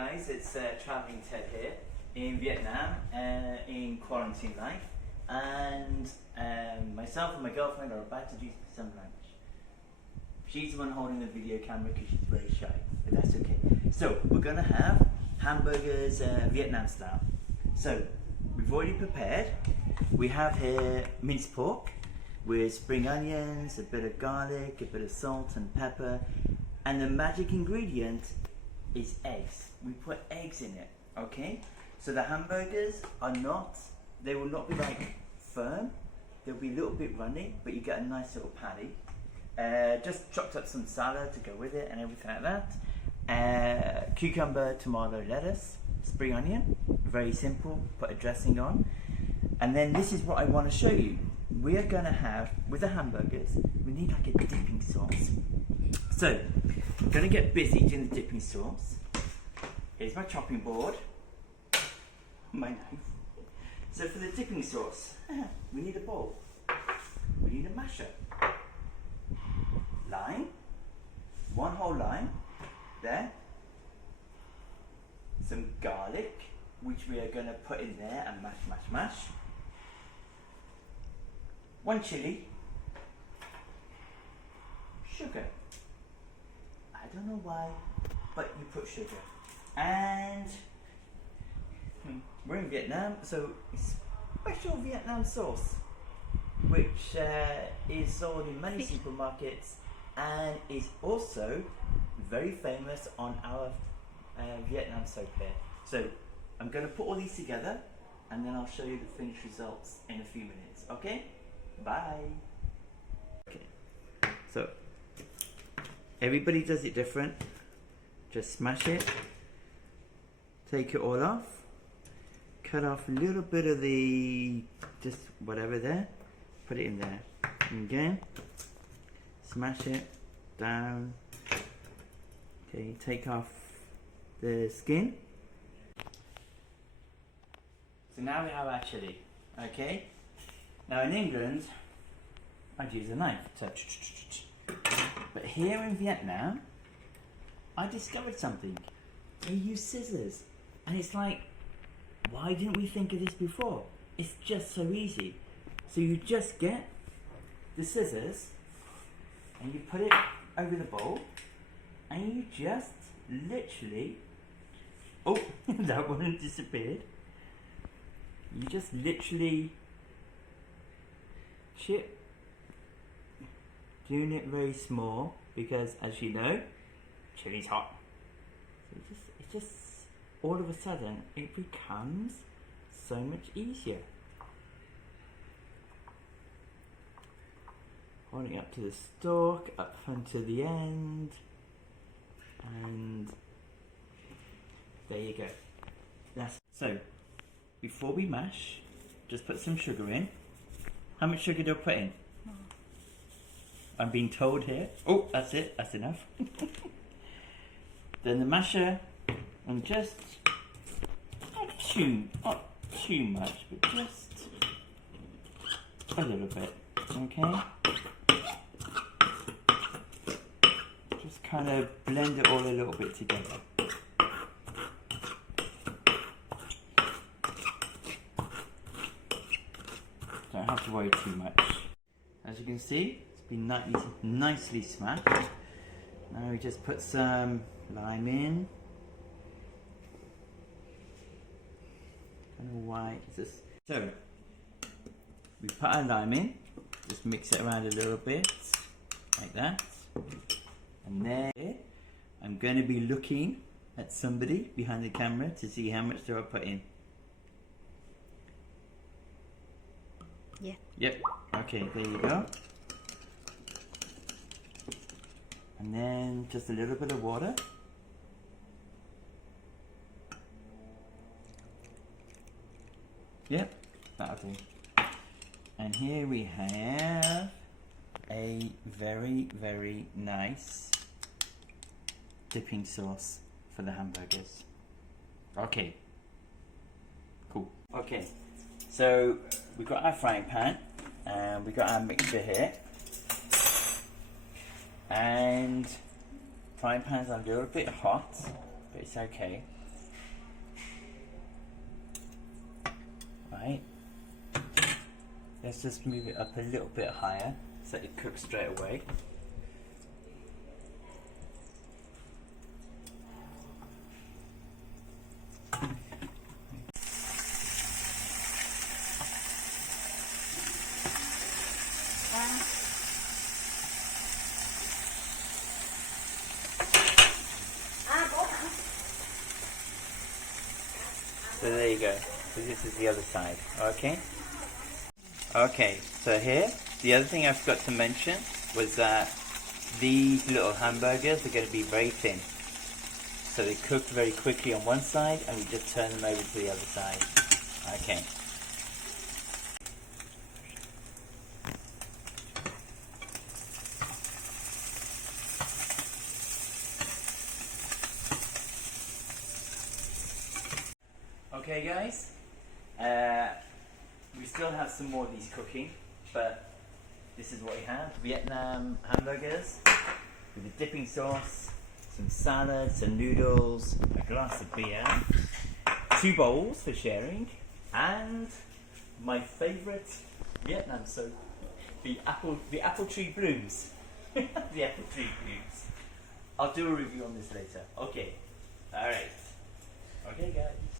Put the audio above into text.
guys, it's Traveling Ted here in Vietnam in quarantine life, and myself and my girlfriend are about to do some lunch. She's the one holding the video camera because she's very shy, but that's okay. So we're gonna have hamburgers Vietnam style. So we've already prepared. We have here minced pork with spring onions, a bit of garlic, a bit of salt and pepper, and the magic ingredient is eggs. We put eggs in it, okay? So the hamburgers are not, they will not be like firm, they'll be a little bit runny, but you get a nice little patty. Just chopped up some salad to go with it and everything like that. Cucumber, tomato, lettuce, spring onion, very simple, put a dressing on. And then this is what I want to show you. We are going to have, with the hamburgers, we need like a dipping sauce. So, I'm going to get busy doing the dipping sauce. Here's my chopping board, my knife. So for the dipping sauce, we need a bowl. We need a masher. Lime, one whole lime, there. Some garlic, which we are going to put in there and mash, mash, mash. One chili, sugar. I don't know why, but you put sugar. And we're in Vietnam, so special Vietnam sauce, which is sold in many supermarkets and is also very famous on our Vietnam soap here. So I'm going to put all these together and then I'll show you the finished results in a few minutes, okay? Bye. Okay, so everybody does it different. Just smash it, take it all off, cut off a little bit of the just whatever there, put it in there. Again, smash it down. Okay, take off the skin. So now we have our chili. Okay. Now in England, I'd use a knife. So, but here in Vietnam, I discovered something. They use scissors. And it's like, why didn't we think of this before? It's just so easy. So you just get the scissors and you put it over the bowl and you just literally, oh, that one disappeared. You just literally doing it very small because, as you know, chili's hot. So it just all of a sudden it becomes so much easier. Holding up to the stalk, up onto the end, and there you go. So before we mash, just put some sugar in. How much sugar do I put in? I'm being told here. Oh, that's it. That's enough. Then the masher, and just not too much, but just a little bit. Okay. Just kind of blend it all a little bit together. Don't have to worry too much. As you can see, it's been nicely smashed. Now we just put some lime in. I don't know why it's just. So we put our lime in. Just mix it around a little bit, like that. And there, I'm going to be looking at somebody behind the camera to see how much do I put in. Yeah. Yep. Okay, there you go. And then just a little bit of water. Yep, that'll do. And here we have a very, very nice dipping sauce for the hamburgers. Okay. Cool. Okay. So we've got our frying pan and we've got our mixture here, and frying pans are a little bit hot, but it's okay. Right. Let's just move it up a little bit higher so it cooks straight away. So there you go. So this is the other side. Okay. Okay. So here, the other thing I forgot to mention was that these little hamburgers are going to be very thin. So they cook very quickly on one side, and we just turn them over to the other side. Okay. Okay guys, we still have some more of these cooking, but this is what we have. Vietnam hamburgers with a dipping sauce, some salad, some noodles, a glass of beer, 2 bowls for sharing, and my favourite Vietnam soap, the apple tree blooms. The apple tree blooms. I'll do a review on this later. Okay, alright. Okay guys.